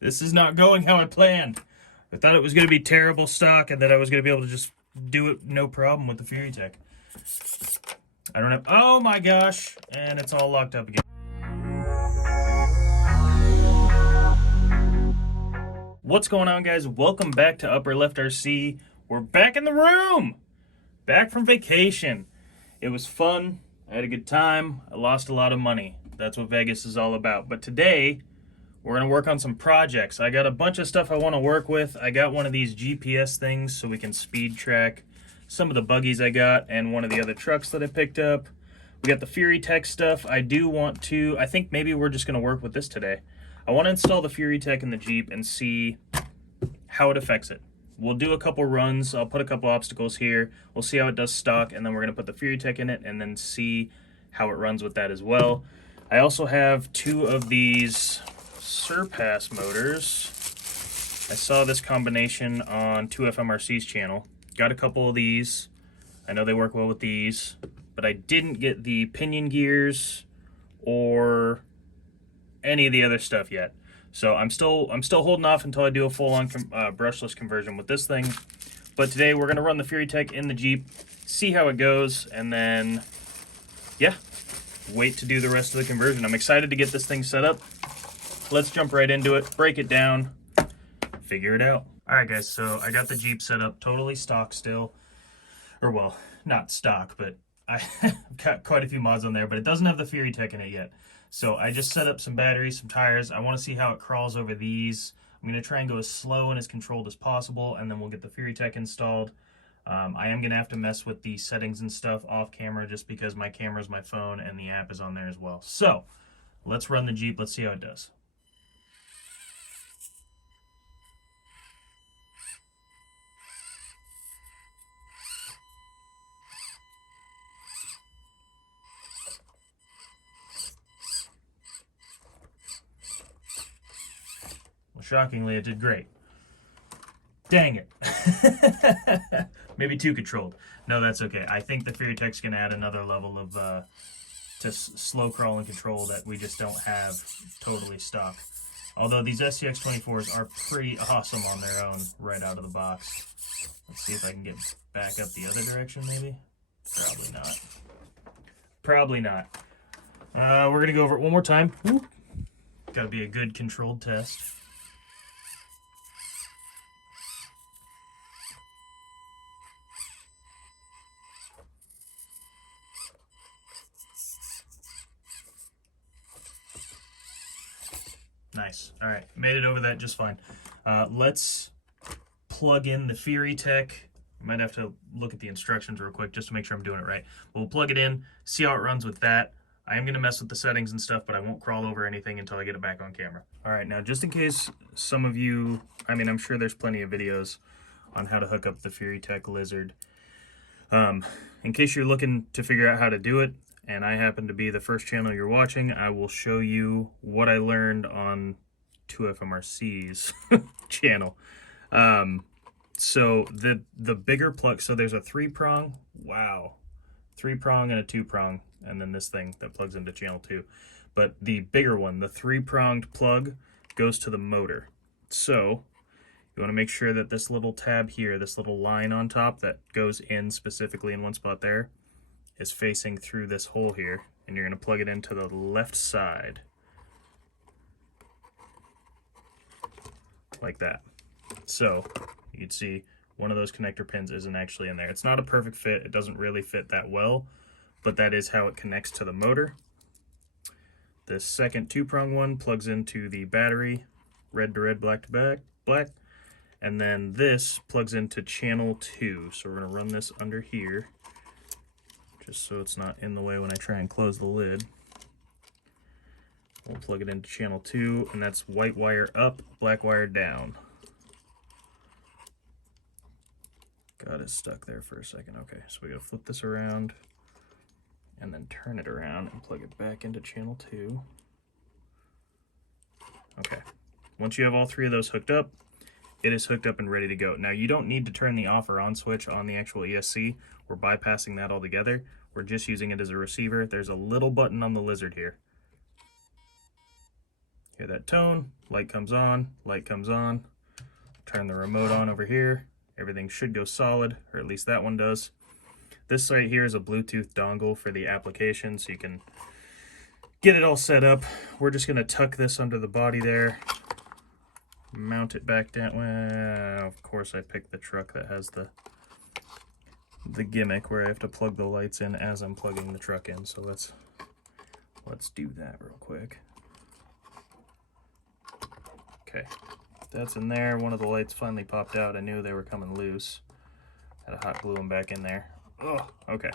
This is not going how I planned. I thought it was going to be terrible stock and that I was going to be able to just do it no problem with the Furitek. I don't have... Oh my gosh! And it's all locked up again. What's going on, guys? Welcome back to Upper Left RC. We're back in the room! Back from vacation. It was fun. I had a good time. I lost a lot of money. That's what Vegas is all about. But today, we're going to work on some projects. I got a bunch of stuff I want to work with. I got one of these GPS things so we can speed track some of the buggies I got and one of the other trucks that I picked up. We got the Furitek stuff. I think maybe we're just going to work with this today. I want to install the Furitek in the Jeep and see how it affects it. We'll do a couple runs. I'll put a couple obstacles here. We'll see how it does stock, and then we're going to put the Furitek in it and then see how it runs with that as well. I also have two of these Surpass motors. I saw this combination on 2FMRC's channel. Got a couple of these. I know they work well with these, but I didn't get the pinion gears or any of the other stuff yet. So I'm still holding off until I do a full-on brushless conversion with this thing. But today we're gonna run the Furitek in the Jeep, see how it goes, and then yeah, wait to do the rest of the conversion. I'm excited to get this thing set up. Let's jump right into it, break it down, figure it out. All right, guys, so I got the Jeep set up totally stock still. Or, well, not stock, but I got quite a few mods on there, but it doesn't have the Furitek in it yet. So I just set up some batteries, some tires. I want to see how it crawls over these. I'm going to try and go as slow and as controlled as possible, and then we'll get the Furitek installed. I am going to have to mess with the settings and stuff off camera just because my camera is my phone and the app is on there as well. So let's run the Jeep. Let's see how it does. Shockingly, it did great. Dang it. Maybe too controlled. No, that's okay. I think the Furitek's going to add another level of to slow crawl and control that we just don't have totally stock. Although these SCX24s are pretty awesome on their own right out of the box. Let's see if I can get back up the other direction, maybe? Probably not. Probably not. We're going to go over it one more time. Got to be a good controlled test. Nice. All right, made it over that just fine. Let's plug in the Furitek. I might have to look at the instructions real quick just to make sure I'm doing it right. We'll plug it in, see how it runs with that. I am going to mess with the settings and stuff, but I won't crawl over anything until I get it back on camera. All right, now just in case some of you, I'm sure there's plenty of videos on how to hook up the Furitek Lizard. In case you're looking to figure out how to do it, and I happen to be the first channel you're watching, I will show you what I learned on 2FMRC's channel. So the bigger plug, so there's a 3-prong, wow, 3-prong and a 2-prong, and then this thing that plugs into channel 2. But the bigger one, the 3-pronged plug, goes to the motor. So you want to make sure that this little tab here, this little line on top that goes in specifically in one spot there, is facing through this hole here, and you're going to plug it into the left side like that. So you can see one of those connector pins isn't actually in there. It's not a perfect fit. It doesn't really fit that well, but that is how it connects to the motor. The second 2-prong one plugs into the battery, red to red, black to black, and then this plugs into channel 2. So we're going to run this under here, just so it's not in the way when I try and close the lid. We'll plug it into channel 2, and that's white wire up, black wire down. Got it stuck there for a second. Okay, so we gotta flip this around and then turn it around and plug it back into channel 2. Okay, once you have all three of those hooked up, it is hooked up and ready to go. Now, you don't need to turn the off or on switch on the actual ESC. We're bypassing that altogether. We're just using it as a receiver. There's a little button on the Lizard here. Hear that tone, light comes on, light comes on. Turn the remote on over here. Everything should go solid, or at least that one does. This right here is a Bluetooth dongle for the application, so you can get it all set up. We're just gonna tuck this under the body there, mount it back down. Well, of course I picked the truck that has the gimmick where I have to plug the lights in as I'm plugging the truck in. So let's do that real quick. Okay, that's in there. One of the lights finally popped out. I knew they were coming loose. Had to hot glue them back in there. Oh, okay.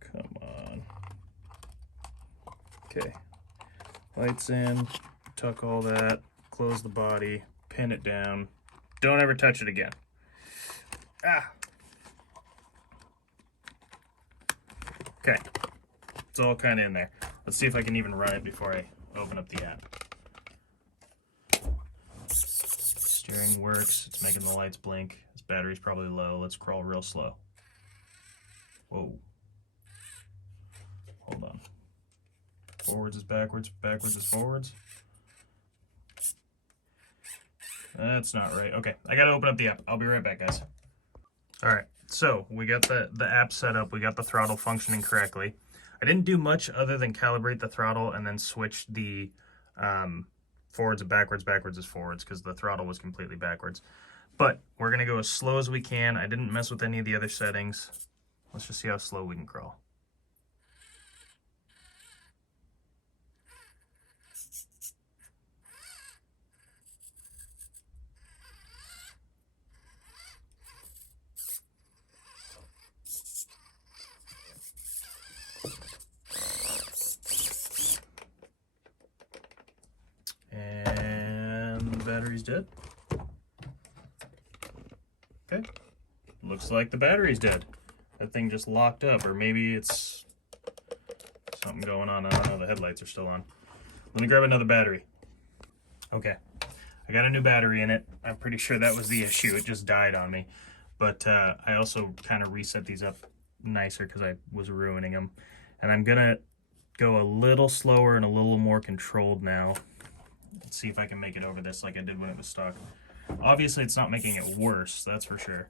Come on. Okay, lights in, tuck all that, close the body, pin it down. Don't ever touch it again. Ah. Okay, it's all kind of in there. Let's see if I can even run it before I open up the app. Steering works, it's making the lights blink. This battery's probably low. Let's crawl real slow. Whoa. Hold on. Forwards is backwards, backwards is forwards. That's not right. Okay, I gotta open up the app. I'll be right back, guys. All right, so we got the app set up. We got the throttle functioning correctly. I didn't do much other than calibrate the throttle and then switch the forwards and backwards, backwards is forwards, because the throttle was completely backwards. But we're gonna go as slow as we can. I didn't mess with any of the other settings. Let's just see how slow we can crawl. And the battery's dead. Okay, looks like the battery's dead. That thing just locked up, or maybe it's something going on. I don't know, the headlights are still on. Let me grab another battery. Okay, I got a new battery in it. I'm pretty sure that was the issue. It just died on me. But I also kind of reset these up nicer because I was ruining them. And I'm gonna go a little slower and a little more controlled now. Let's see if I can make it over this like I did when it was stock. Obviously it's not making it worse, that's for sure.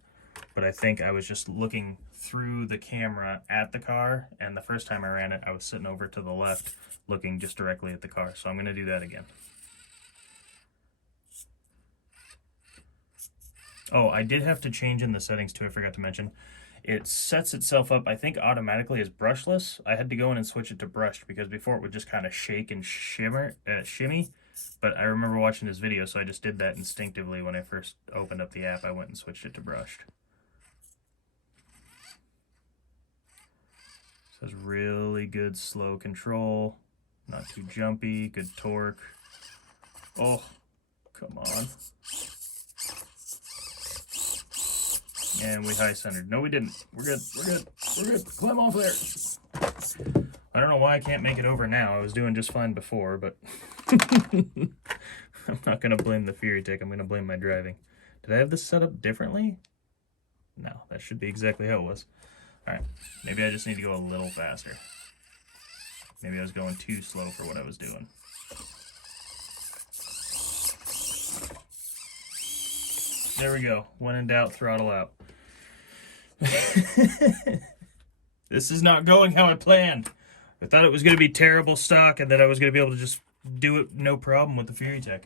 But I think I was just looking through the camera at the car, and the first time I ran it, I was sitting over to the left looking just directly at the car. So I'm gonna do that again. Oh, I did have to change in the settings too, I forgot to mention. It sets itself up, I think, automatically as brushless. I had to go in and switch it to brushed because before it would just kind of shake and shimmy. But I remember watching this video, so I just did that instinctively when I first opened up the app. I went and switched it to brushed. So it's really good slow control, not too jumpy, good torque. Oh, come on. And we high centered. No, we didn't. We're good. We're good. We're good. Climb off there. I don't know why I can't make it over now. I was doing just fine before, but I'm not going to blame the Furitek. I'm going to blame my driving. Did I have this set up differently? No, that should be exactly how it was. All right. Maybe I just need to go a little faster. Maybe I was going too slow for what I was doing. There we go. When in doubt, throttle out. This is not going how I planned. I thought it was going to be terrible stock and that I was going to be able to just do it no problem with the Furitek.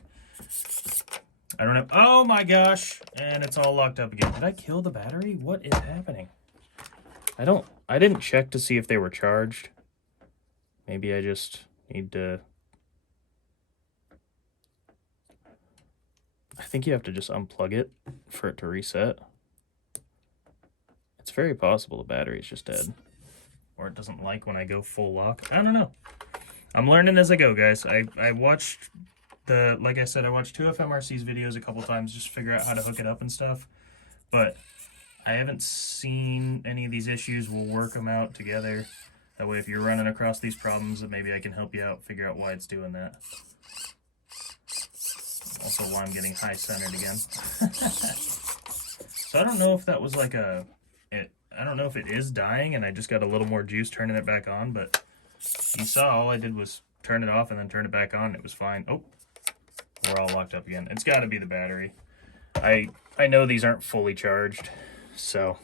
I don't have... Oh my gosh! And it's all locked up again. Did I kill the battery? What is happening? I didn't check to see if they were charged. Maybe I just need to... I think you have to just unplug it for it to reset. It's very possible the battery's just dead. Or it doesn't like when I go full lock. I don't know. I'm learning as I go, guys. I watched like I said, I watched 2FMRC's videos a couple times just to figure out how to hook it up and stuff. But I haven't seen any of these issues. We'll work them out together. That way if you're running across these problems, maybe I can help you out, figure out why it's doing that. Also why I'm getting high centered again. So I don't know if that was like I don't know if it is dying and I just got a little more juice turning it back on, but you saw all I did was turn it off and then turn it back on. It was fine. Oh, we're all locked up again. It's got to be the battery. I know these aren't fully charged, so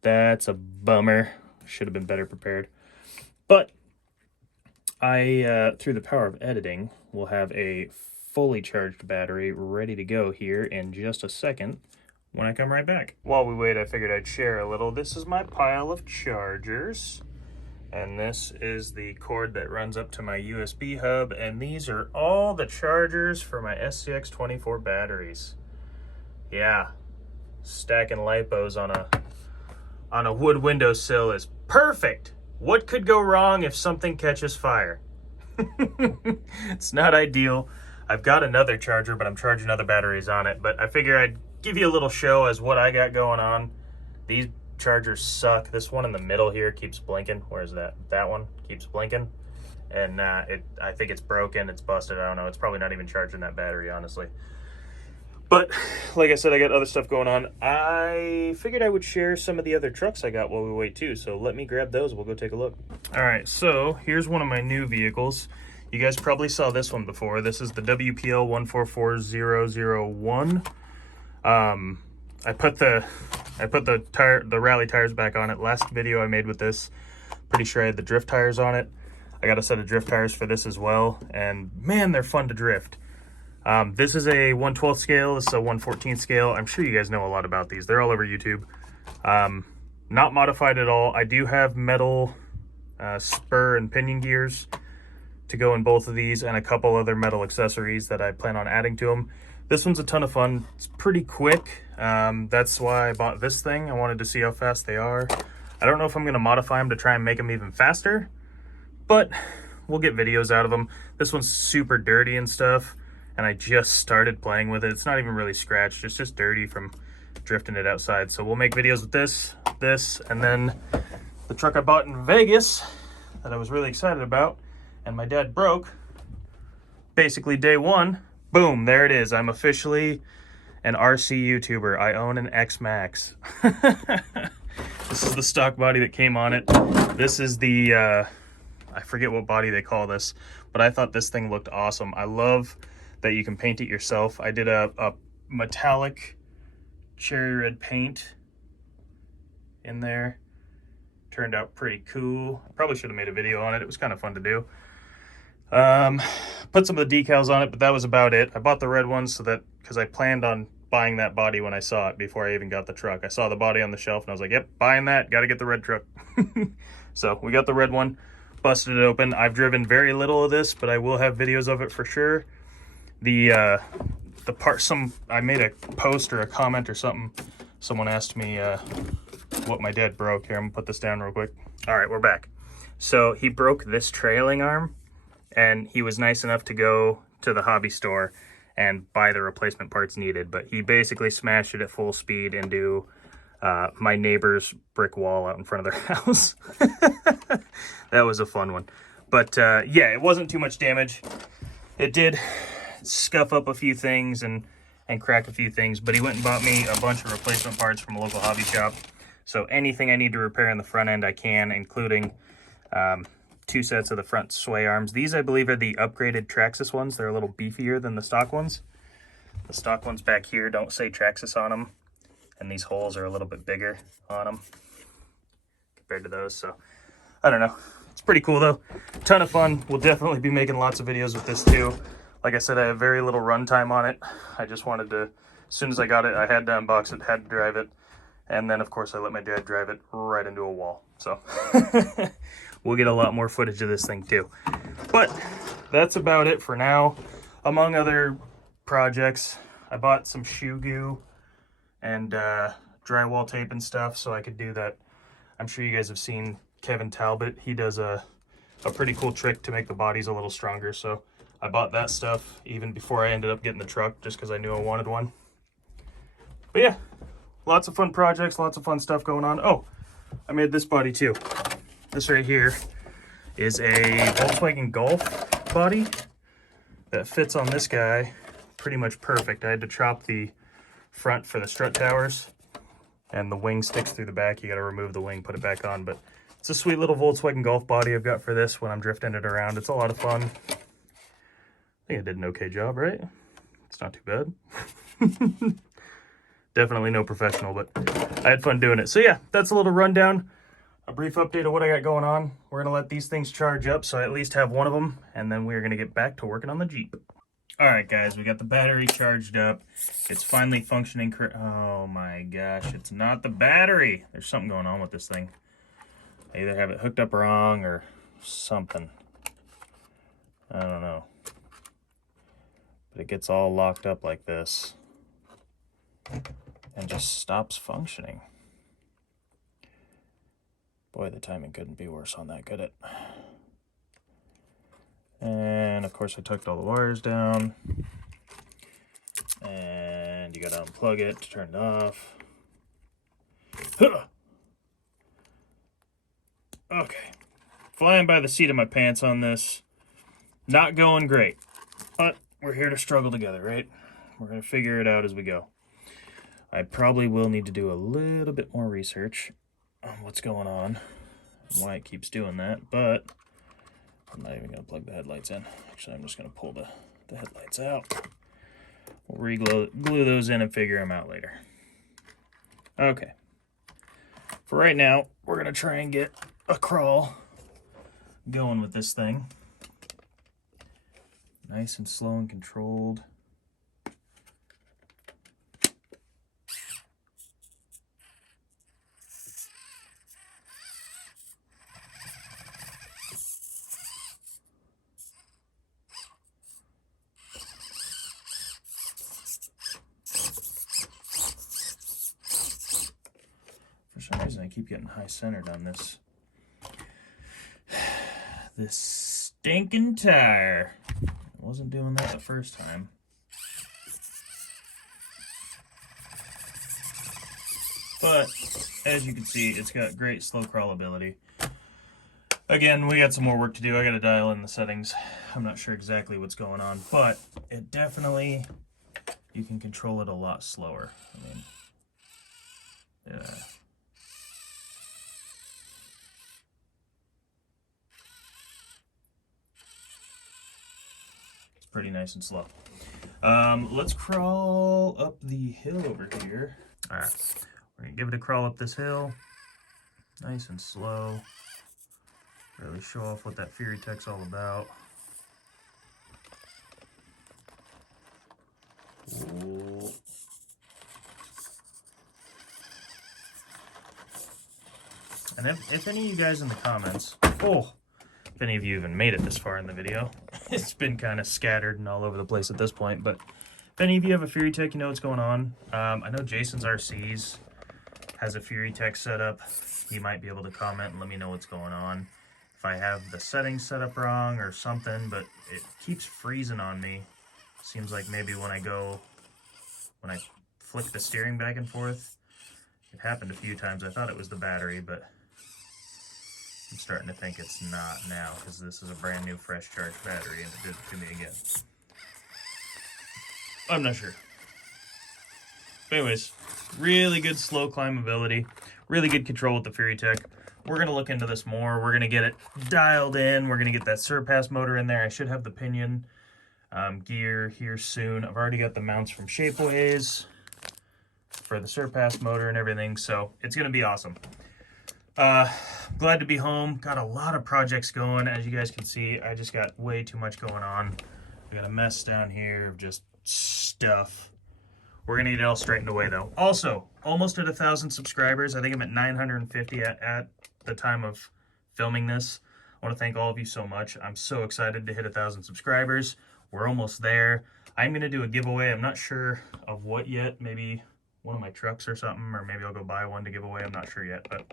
that's a bummer. Should have been better prepared. But I, through the power of editing, will have a fully charged battery ready to go here in just a second when I come right back. While we wait, I figured I'd share a little. This is my pile of chargers, and this is the cord that runs up to my USB hub, and these are all the chargers for my SCX24 batteries. Yeah, stacking lipos on a wood windowsill is perfect. What could go wrong if something catches fire? It's not ideal. I've got another charger, but I'm charging other batteries on it. But I figure I'd give you a little show as what I got going on. These chargers suck. This one in the middle here keeps blinking. Where's that? That one keeps blinking. And I think it's broken. It's busted. I don't know. It's probably not even charging that battery, honestly. But like I said, I got other stuff going on. I figured I would share some of the other trucks I got while we wait too. So let me grab those. We'll go take a look. All right, so here's one of my new vehicles. You guys probably saw this one before. This is the WPL 144001. I put the rally tires back on it. Last video I made with this, pretty sure I had the drift tires on it. I got a set of drift tires for this as well, and man, they're fun to drift. This is a 1/12 scale. This is a 1/14 scale. I'm sure you guys know a lot about these. They're all over YouTube. Not modified at all. I do have metal spur and pinion gears to go in both of these, and a couple other metal accessories that I plan on adding to them. This one's a ton of fun. It's pretty quick. That's why I bought this thing. I wanted to see how fast they are. I don't know if I'm going to modify them to try and make them even faster, but we'll get videos out of them. This one's super dirty and stuff, and I just started playing with it. It's not even really scratched. It's just dirty from drifting it outside. So we'll make videos with this, and then the truck I bought in Vegas that I was really excited about, and my dad broke basically day one. Boom, there it is. I'm officially an RC YouTuber. I own an X-Max. This is the stock body that came on it. This is the, I forget what body they call this, but I thought this thing looked awesome. I love that you can paint it yourself. I did a metallic cherry red paint in there. Turned out pretty cool. I probably should have made a video on it. It was kind of fun to do. Put some of the decals on it, but that was about it. I bought the red one so that, because I planned on buying that body when I saw it before I even got the truck. I saw the body on the shelf and I was like, yep, buying that, got to get the red truck. So we got the red one, busted it open. I've driven very little of this, but I will have videos of it for sure. The part, I made a post or a comment or something. Someone asked me, what my dad broke. Here, I'm gonna put this down real quick. All right, we're back. So he broke this trailing arm, and he was nice enough to go to the hobby store and buy the replacement parts needed, but he basically smashed it at full speed into my neighbor's brick wall out in front of their house. That was a fun one. But yeah, it wasn't too much damage. It did scuff up a few things and crack a few things, but he went and bought me a bunch of replacement parts from a local hobby shop. So anything I need to repair in the front end, I can, including 2 sets of the front sway arms. These, I believe, are the upgraded Traxxas ones. They're a little beefier than the stock ones. The stock ones back here don't say Traxxas on them, and these holes are a little bit bigger on them compared to those. So I don't know. It's pretty cool though. Ton of fun. We'll definitely be making lots of videos with this too. Like I said, I have very little runtime on it. I just wanted to, as soon as I got it, I had to unbox it, had to drive it, and then of course I let my dad drive it right into a wall. So we'll get a lot more footage of this thing too. But that's about it for now. Among other projects, I bought some shoe goo and drywall tape and stuff so I could do that. I'm sure you guys have seen Kevin Talbot. He does a pretty cool trick to make the bodies a little stronger. So I bought that stuff even before I ended up getting the truck, just because I knew I wanted one. But yeah, lots of fun projects, lots of fun stuff going on. Oh, I made this body too. This right here is a Volkswagen Golf body that fits on this guy pretty much perfect. I had to chop the front for the strut towers, and the wing sticks through the back. You got to remove the wing, put it back on, but It's a sweet little Volkswagen Golf body I've got for this when I'm drifting it around. It's a lot of fun. I think I did an okay job, right? It's not too bad. Definitely no professional, but I had fun doing it. So yeah, that's a little rundown. A brief update of what I got going on. We're going to let these things charge up so I at least have one of them, and then we're going to get back to working on the Jeep. All right, guys, we got the battery charged up. It's finally functioning. Oh my gosh, it's not the battery. There's something going on with this thing. I either have it hooked up wrong or something. I don't know. But it gets all locked up like this and just stops functioning. Boy, the timing couldn't be worse on that, could it? And of course I tucked all the wires down. And you gotta unplug it to turn it off. Okay. Flying by the seat of my pants on this. Not going great. But we're here to struggle together, right? We're gonna figure it out as we go. I probably will need to do a little bit more research on what's going on and why it keeps doing that, but I'm not even going to plug the headlights in. Actually, I'm just going to pull the headlights out. We'll glue those in and figure them out later. Okay. For right now, we're going to try and get a crawl going with this thing. Nice and slow and controlled. For some reason, I keep getting high-centered on this. This stinking tire. I wasn't doing that the first time. But, as you can see, it's got great slow crawl ability. Again, we got some more work to do. I got to dial in the settings. I'm not sure exactly what's going on, but it definitely, you can control it a lot slower. I mean, yeah. It's pretty nice and slow. Let's crawl up the hill over here. All right, we're gonna give it a crawl up this hill, nice and slow. Really show off what that Furitek's all about. Ooh. And if any of you guys in the comments, if any of you even made it this far in the video, it's been kind of scattered and all over the place at this point, but if any of you have a Furitek, you know what's going on. I know Jason's RCs has a Furitek setup. He might be able to comment and let me know what's going on. If I have the settings set up wrong or something, but it keeps freezing on me. Seems like maybe when I flick the steering back and forth, it happened a few times. I thought it was the battery, but I'm starting to think it's not now, because this is a brand new fresh charged battery and it did it to me again. I'm not sure. But anyways, really good slow climbability, really good control with the Furitek. We're going to look into this more. We're going to get it dialed in. We're going to get that surpass motor in there. I should have the pinion gear here soon. I've already got the mounts from Shapeways for the surpass motor and everything, so it's going to be awesome. Glad to be home. Got a lot of projects going. As you guys can see, I just got way too much going on. I got a mess down here of just stuff. We're going to get it all straightened away, though. Also, almost at 1,000 subscribers. I think I'm at 950 at the time of filming this. I want to thank all of you so much. I'm so excited to hit 1,000 subscribers. We're almost there. I'm going to do a giveaway. I'm not sure of what yet. Maybe one of my trucks or something, or maybe I'll go buy one to give away. I'm not sure yet, but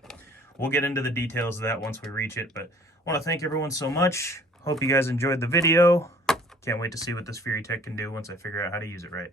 we'll get into the details of that once we reach it. But I want to thank everyone so much. Hope you guys enjoyed the video. Can't wait to see what this Furitek can do once I figure out how to use it right.